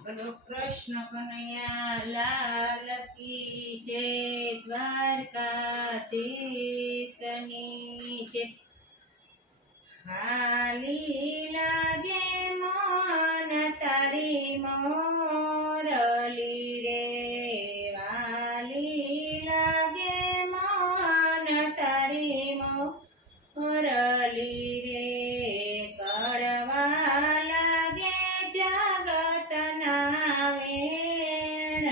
બોલો કૃષ્ણ કનૈયા લાલ કી જય દ્વારકાધીશની જય. હાલી લાગે મન વેણ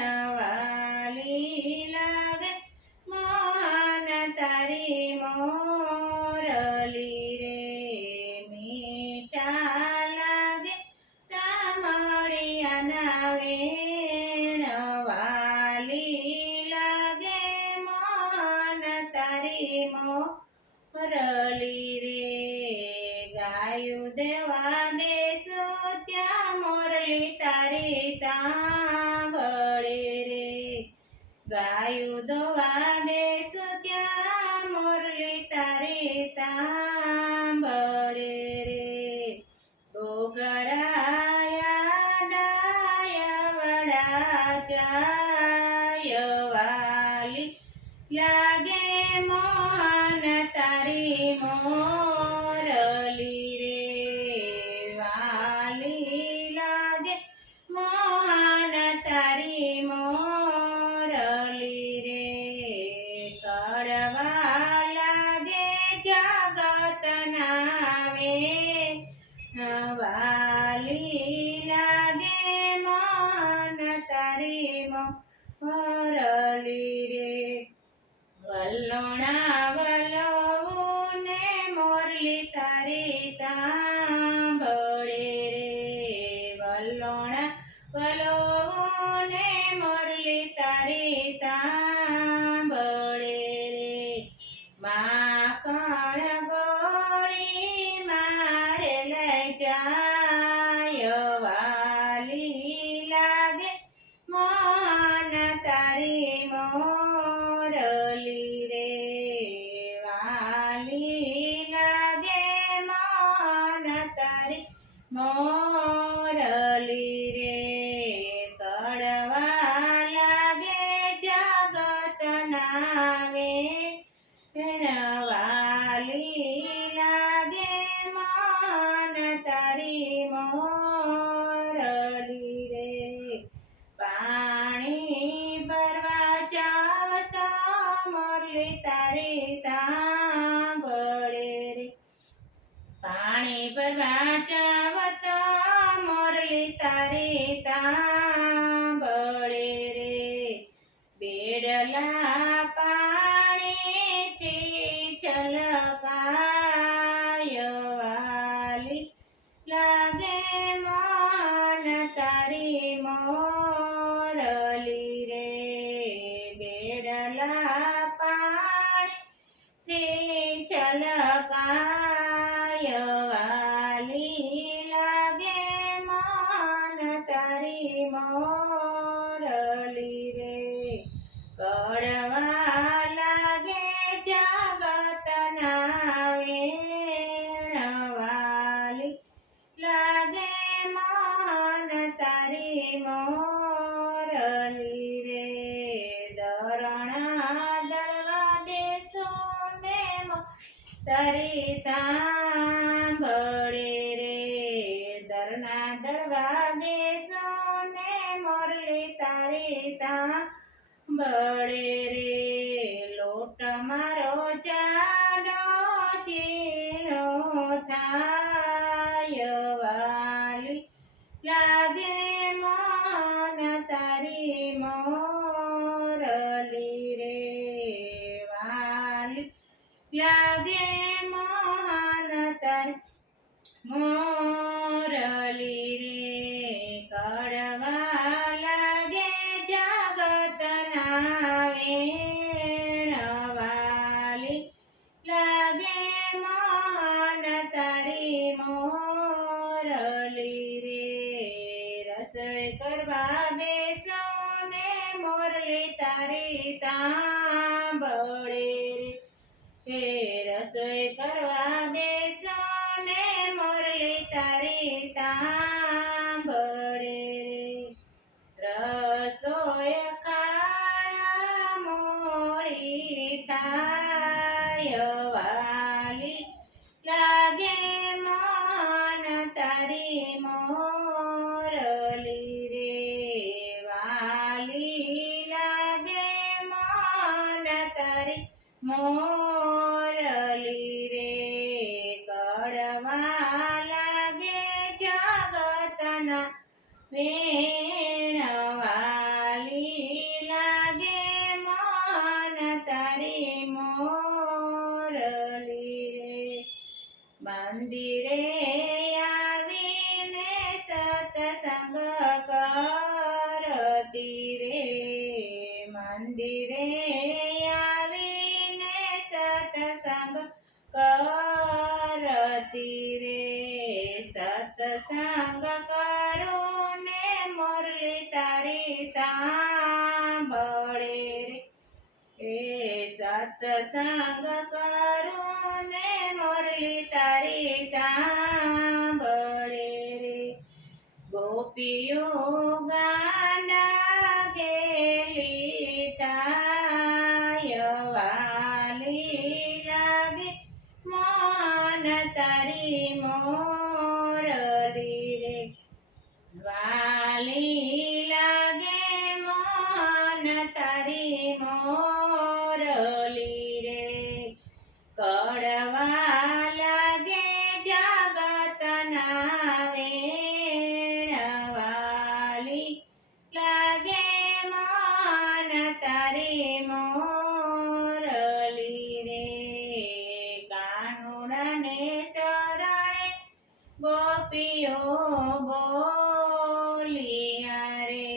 લાગે મન તારી મોરલી રે મીઠા લાગે સામળિયાના વેણ વાલી લાગે તારી મોરલી મોરલી તારી સાંભળે રે. ગાયું દવા બેસો ત્યાં મોરલી, તારી સાંભળે રે. ડોગરાયા ડાયા વડા જાય વાલી લાગે મોહન તારી મોરલી વાલી લાગે મન તારી મોરલી રે. વાલી લાગે મન તારી મોરલી તારી સાંભળે રે, લોટ મારો ચાડો ચીણો થાય વાલી. લાગે મન તારી મોરલી રે વાલી. લાગે મન તારી મોરલી તારે સાંભળે રે. રસોય ખાયા મોડી થાય, વાલી લાગે મન તારી મોરલી રે. વાલી લાગે મન તારી મોરલી રે. કડવા વેણવાલી લાગે મન તારી મોરલી રે મંદિરે આવીને સતસંગ કરતી રે. મંદિરે આવીને સતસંગ કરતી રે. સતસંગ સતસંગ કરું ને મોરલી તારી સાંભળે રે. ગોપીઓ ગાના ગેલી થાય વાલી લાગે મન તારી મોરલી રે. વાલી ગોપીઓ બોલિયા રે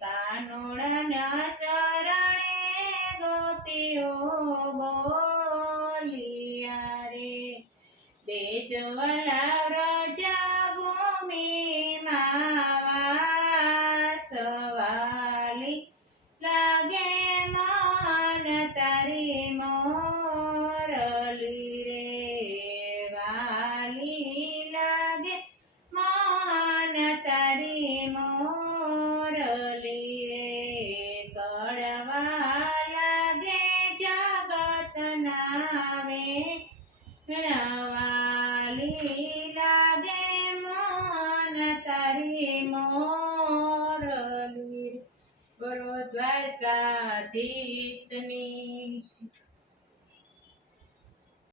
કાનુડાના શરણે ગોપીઓ બોલિયા રે તેજવલા રાજા ભૂમિમાં